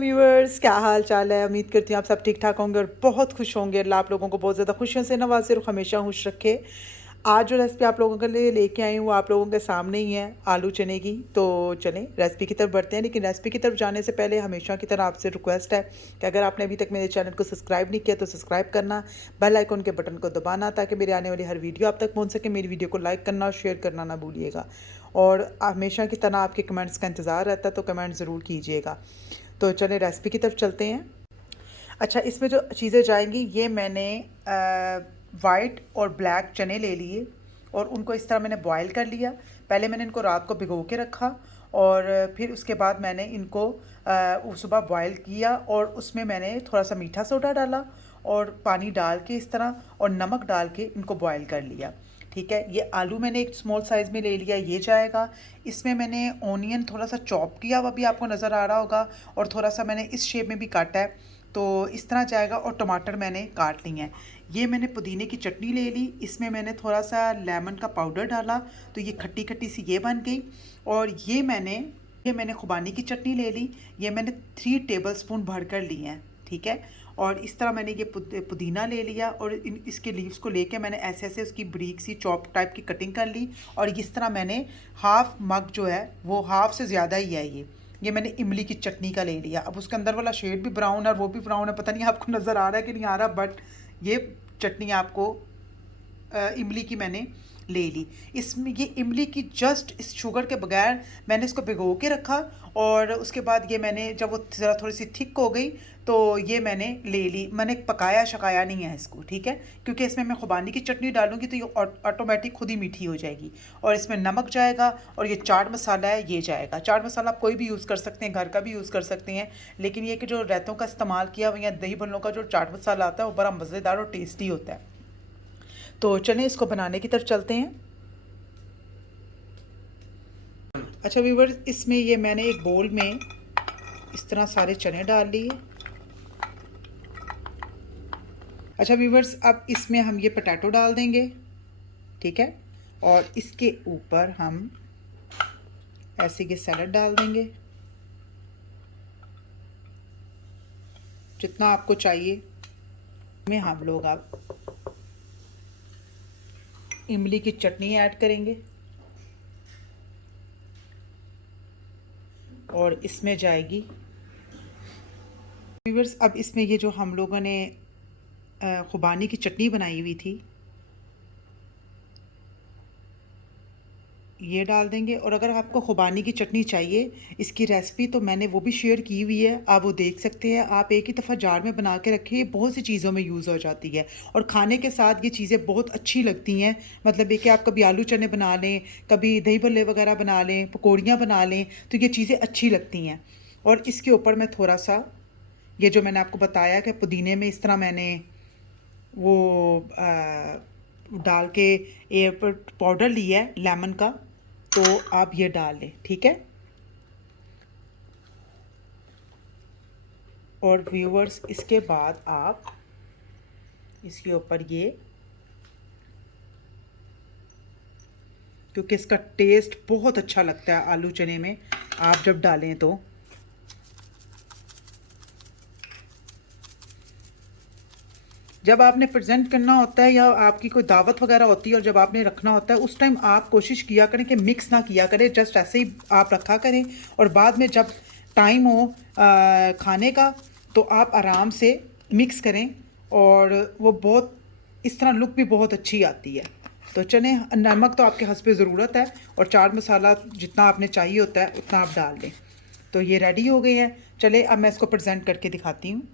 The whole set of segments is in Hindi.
व्यूअर्स, क्या हाल चाल है। उम्मीद करती हूँ आप सब ठीक ठाक होंगे और बहुत खुश होंगे। अल्लाह आप लोगों को बहुत ज़्यादा खुशियों से नवाजे और हमेशा खुश रखे। आज जो रेसिपी आप लोगों के लिए लेके आई हूँ वो आप लोगों के सामने ही है, आलू चने की। तो चलें रेसिपी की तरफ बढ़ते हैं, लेकिन रेसिपी की तरफ जाने से पहले हमेशा की तरह आपसे रिक्वेस्ट है कि अगर आपने अभी तक मेरे चैनल को सब्सक्राइब नहीं किया तो सब्सक्राइब करना, बेल आइकन के बटन को दबाना ताकि मेरे आने वाली हर वीडियो आप तक पहुँच सके। मेरी वीडियो को लाइक करना और शेयर करना ना भूलिएगा, और हमेशा की तरह आपके कमेंट्स का इंतज़ार रहता है, तो कमेंट ज़रूर कीजिएगा। तो चलें रेसिपी की तरफ चलते हैं। अच्छा, इसमें जो चीज़ें जाएंगी, ये मैंने वाइट और ब्लैक चने ले लिए और उनको इस तरह मैंने बॉईल कर लिया। पहले मैंने इनको रात को भिगो के रखा और फिर उसके बाद मैंने इनको सुबह बॉईल किया और उसमें मैंने थोड़ा सा मीठा सोडा डाला और पानी डाल के इस तरह और नमक डाल के इनको बॉईल कर लिया। ठीक है, ये आलू मैंने एक स्मॉल साइज़ में ले लिया, ये जाएगा। इसमें मैंने ऑनियन थोड़ा सा चॉप किया हुआ भी आपको नज़र आ रहा होगा, और थोड़ा सा मैंने इस शेप में भी काटा है, तो इस तरह जाएगा। और टमाटर मैंने काट लिए हैं। ये मैंने पुदीने की चटनी ले ली, इसमें मैंने थोड़ा सा लेमन का पाउडर डाला, तो ये खट्टी खट्टी सी ये बन गई। और ये मैंने खुबानी की चटनी ले ली, ये मैंने 3 टेबलस्पून भर कर ली हैं। ठीक है, और इस तरह मैंने ये पुदीना ले लिया और इसके लीव्स को लेके मैंने ऐसे ऐसे उसकी ब्रीक सी चॉप टाइप की कटिंग कर ली। और इस तरह मैंने हाफ मग जो है वो हाफ से ज़्यादा ही है, ये मैंने इमली की चटनी का ले लिया। अब उसके अंदर वाला शेड भी ब्राउन है और वो भी ब्राउन है, पता नहीं आपको नज़र आ रहा है कि नहीं आ रहा, बट ये चटनी आपको इमली की मैंने ले ली। इसमें ये इमली की जस्ट इस शुगर के बगैर मैंने इसको भिगो के रखा, और उसके बाद ये मैंने जब वो ज़रा थोड़ी सी थिक हो गई तो ये मैंने ले ली। मैंने पकाया शकाया नहीं है इसको, ठीक है, क्योंकि इसमें मैं खुबानी की चटनी डालूंगी तो ये ऑटोमेटिक खुद ही मीठी हो जाएगी। और इसमें नमक जाएगा और ये चाट मसाला है, ये जाएगा। चाट मसाला आप कोई भी यूज़ कर सकते हैं, घर का भी यूज़ कर सकते हैं, लेकिन ये कि जो रैतों का इस्तेमाल किया हुआ या दही भल्लों का जो चाट मसाला आता है वो बड़ा मज़ेदार और टेस्टी होता है। तो चलें इसको बनाने की तरफ चलते हैं। अच्छा व्यूवर्स, इसमें ये मैंने एक बोल में इस तरह सारे चने डाल लिए। अच्छा व्यूवर्स, अब इसमें हम ये पोटैटो डाल देंगे, ठीक है, और इसके ऊपर हम ऐसे के सैलड डाल देंगे जितना आपको चाहिए। में हम लोग अब इमली की चटनी ऐड करेंगे और इसमें जाएगी व्यूवर्स, अब इसमें ये जो हम लोगों ने खुबानी की चटनी बनाई हुई थी ये डाल देंगे। और अगर आपको खुबानी की चटनी चाहिए, इसकी रेसिपी तो मैंने वो भी शेयर की हुई है, आप वो देख सकते हैं। आप एक ही दफ़ा जार में बना के रखिए, बहुत सी चीज़ों में यूज़ हो जाती है और खाने के साथ ये चीज़ें बहुत अच्छी लगती हैं। मतलब ये कि आप कभी आलू चने बना लें, कभी दही भल्ले वगैरह बना लें, पकौड़ियाँ बना लें, तो ये चीज़ें अच्छी लगती हैं। और इसके ऊपर मैं थोड़ा सा ये जो मैंने आपको बताया कि पुदीने में इस तरह मैंने वो डाल के ये पाउडर लिया है लेमन का, तो आप ये डाल लें, ठीक है। और व्यूअर्स, इसके बाद आप इसके ऊपर ये, क्योंकि इसका टेस्ट बहुत अच्छा लगता है आलू चने में आप जब डालें तो, जब आपने प्रेजेंट करना होता है या आपकी कोई दावत वगैरह होती है और जब आपने रखना होता है, उस टाइम आप कोशिश किया करें कि मिक्स ना किया करें, जस्ट ऐसे ही आप रखा करें। और बाद में जब टाइम हो खाने का तो आप आराम से मिक्स करें, और वो बहुत इस तरह लुक भी बहुत अच्छी आती है। तो चने, नमक तो आपके हस्ब ज़रूरत है, और चाट मसाला जितना आपने चाहिए होता है उतना आप डाल दें। तो ये रेडी हो गए हैं। चले अब मैं इसको प्रेजेंट करके दिखाती हूँ।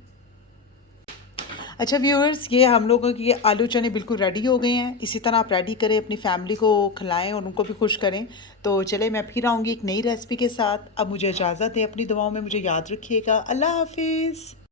अच्छा व्यूअर्स, ये हम लोगों की आलू चने बिल्कुल रेडी हो गए हैं। इसी तरह आप रेडी करें, अपनी फैमिली को खिलाएं और उनको भी खुश करें। तो चले मैं फिर आऊँगी एक नई रेसिपी के साथ। अब मुझे इजाज़त है, अपनी दुआओं में मुझे याद रखिएगा। अल्लाह हाफिज़।